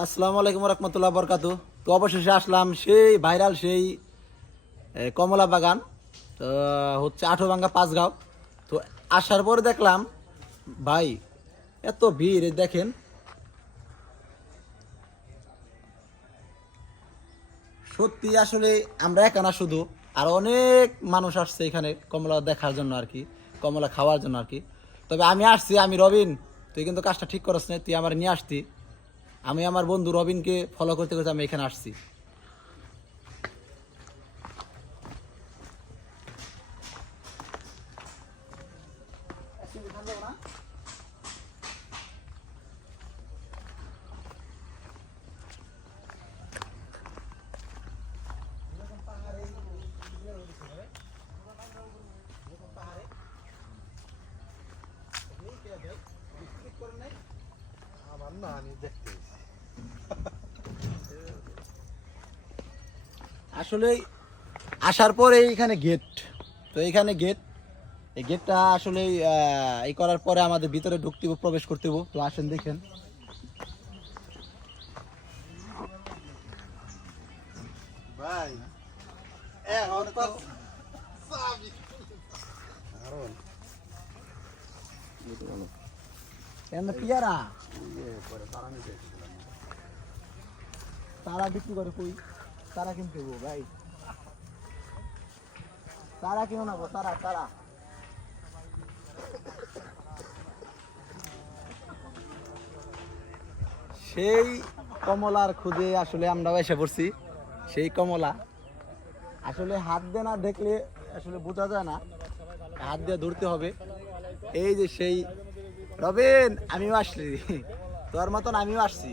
আসসালামু আলাইকুম রহমতুল্লাহ বরকাতু তো অবশেষে আসলাম সেই ভাইরাল সেই কমলা বাগান, তো হচ্ছে আঠোভাঙ্গা পাঁচগাঁও। তো আসার পরে দেখলাম, ভাই, এত ভিড় দেখেন। সত্যি আসলে আমরা একা না শুধু, আর অনেক মানুষ আসছে এখানে কমলা দেখার জন্য আর কি, কমলা খাওয়ার জন্য আর কি। তবে আমি আসছি, আমি রবিন, তুই কিন্তু কাজটা ঠিক করছ না তুই আমার নিয়ে আসতি। আমি আমার বন্ধু রবিনকে ফলো করতে করতে আমি এখানে আসছি। না আমি আসলে আসার পরে এইখানে গেট তো এইখানে গেট এই গেটটা আসলে এই করার পরে আমাদের ভিতরে ঢুকতে প্রবেশ করতে হবে। তো আসেন দেখেন। ভাই এখন তো চাবি পিয়ারা? ইয়ে তারা তারা বিক্রি করে কই? তারা কিনতে ভাই। তারা কিনো না গো, তারা তারা। সেই কমলার খুঁজে আসলে আমরা এসে পড়ছি, সেই কমলা। আসলে হাত দিয়ে না দেখলে আসলে বোঝা যায় না, হাত দিয়ে ধরতে হবে। এই যে সেই, রবিন, আমিও আসছি তোর মতন আমিও আসছি।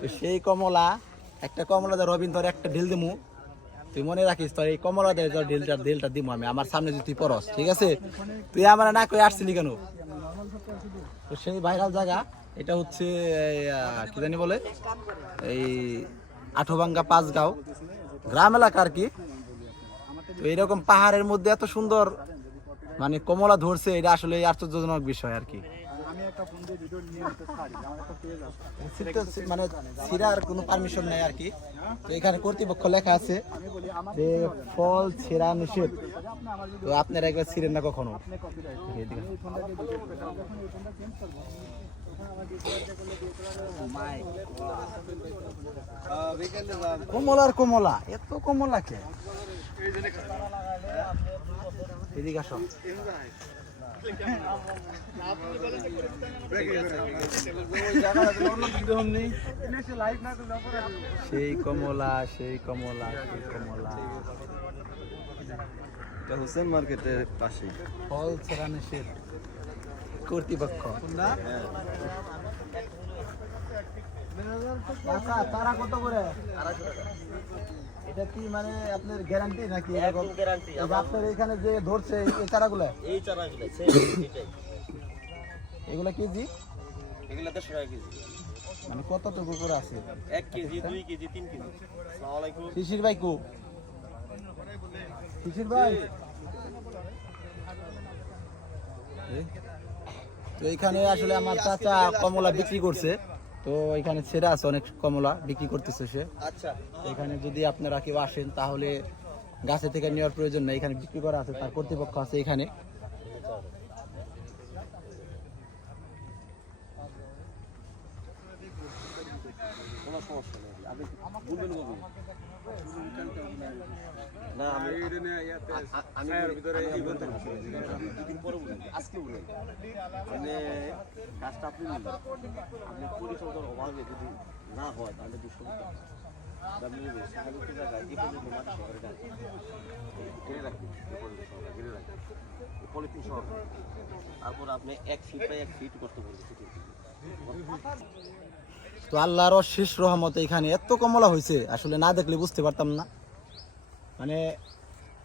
তো সেই কমলা, একটা কমলা দে রবিন একটা ঢিল দিমু। তুই মনে রাখিস, তোর এই কমলা দে ঢিলটা ঢিলটা দিমু আমি, আমার সামনে যদি তুই পরস, ঠিক আছে? তুই আমার না কই আসছিলি কেন? তো সেই ভাইরাল জায়গা, এটা হচ্ছে কি জানি বলে? এই আঠোভাঙ্গা পাঁচগাঁও গ্রাম এলাকা আর কি? তো এইরকম পাহাড়ের মধ্যে এত সুন্দর মানে কমলা ধরছে, এটা আসলে আশ্চর্যজনক বিষয় আর কি। মানে ছিঁড়ার কোনো পারমিশন নেই আর কি। তো এখানে কর্তৃপক্ষ লেখা আছে যে ফল ছেঁড়া নিষেধ। তো আপনারা একবার ছিঁড়েন না কখনো? কমলার কমলা এত কমলা কে? এদিকে আসো। সেই কমলা সেই কমলা সেই কমলা। এটা হোসেন মার্কেটের পাশে ফল ছেঁড়া নিষেধ। কর্তৃপক্ষ। তারা কত করে? এটা কি মানে আপনার গ্যারান্টি নাকি এরকম? গ্যারান্টি আপনার এখানে যে ধরছে এই চারাগুলো? এই চারাগুলো সেই এগুলো কেজি? এগুলো দেড়শো টাকা কেজি। মানে করে আছে? এক কেজি দুই কেজি তিন কেজি। আসসালামু আলাইকুম। শিশির ভাই কু? শিশির ভাই? তো এখানে আসলে আমার চাচা কমলা বিক্রি করছে। তো এখানে ছেড়ে আছে অনেক কমলা বিক্রি করতেছে সে আচ্ছা এখানে যদি আপনারা কেউ আসেন তাহলে গাছে থেকে নেওয়ার প্রয়োজন নেই এখানে বিক্রি করা আছে তার কর্তৃপক্ষ আছে এখানে কোনো সমস্যা নেই আপনি বলবেন কবে না আমি আপনি নিলেন। অভাবে যদি না হয়, তাহলে তো আল্লাহর শেষ রহমতে এখানে এত কমলা হয়েছে আসলে না দেখলে বুঝতে পারতাম না। মানে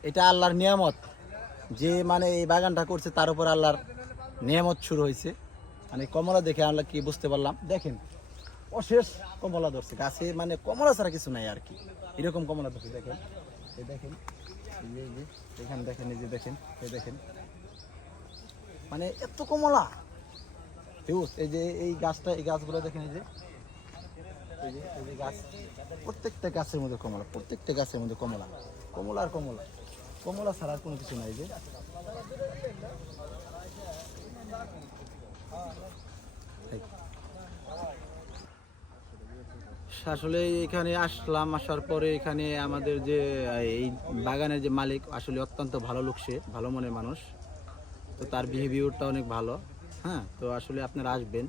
এটা আল্লাহর নিয়ামত। যে মানে এই বাগানটা করছে, তার উপর আল্লাহর নিয়ামত শুরু হয়েছে মানে কমলা দেখে আমরা কি বুঝতে পারলাম? দেখেন, অশেষ কমলা ধরছে। গাছে মানে কমলা ছাড়া কিছু নাই আর কি। এরকম কমলা ধরছে, দেখেন। দেখেন এখানে দেখেন, এই যে দেখেন, এই দেখেন। মানে এত কমলা। হিউজ এই যে, এই গাছটা, এই গাছগুলো দেখেন, এই যে এই যে এই যে গাছ। প্রত্যেকটা গাছের মধ্যে কমলা, প্রত্যেকটা গাছের মধ্যে কমলা। কমলা আর কমলা। কমলা ছাড়া আর কোনো কিছু নাই যে। আসলে এখানে আসলাম, আসার পরে এখানে আমাদের যে, এই বাগানের যে মালিক আসলে অত্যন্ত ভালো লোক সে, ভালো মনের মানুষ। তো তার বিহেভিয়ারটা অনেক ভালো হ্যাঁ? তো আসলে আপনারা আসবেন।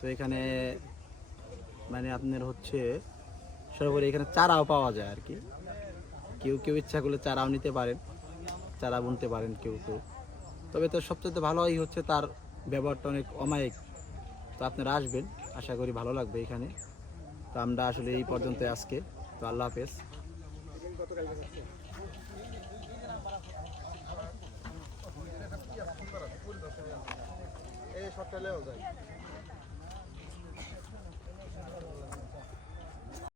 তো এখানে মানে আপনার হচ্ছে, সর্বোপরি এখানে চারাও পাওয়া যায় আর কি। কেউ কেউ ইচ্ছা করলে চারাও নিতে পারেন, চারা বুনতে পারেন কেউ কেউ। তবে তো সবচেয়ে ভালোই হচ্ছে তার ব্যবহারটা অনেক অমায়িক। তো আপনারা আসবেন, আশা করি ভালো লাগবে এখানে। তো আমরা আসলে এই পর্যন্ত আজকে। তো আল্লাহ হাফেজ।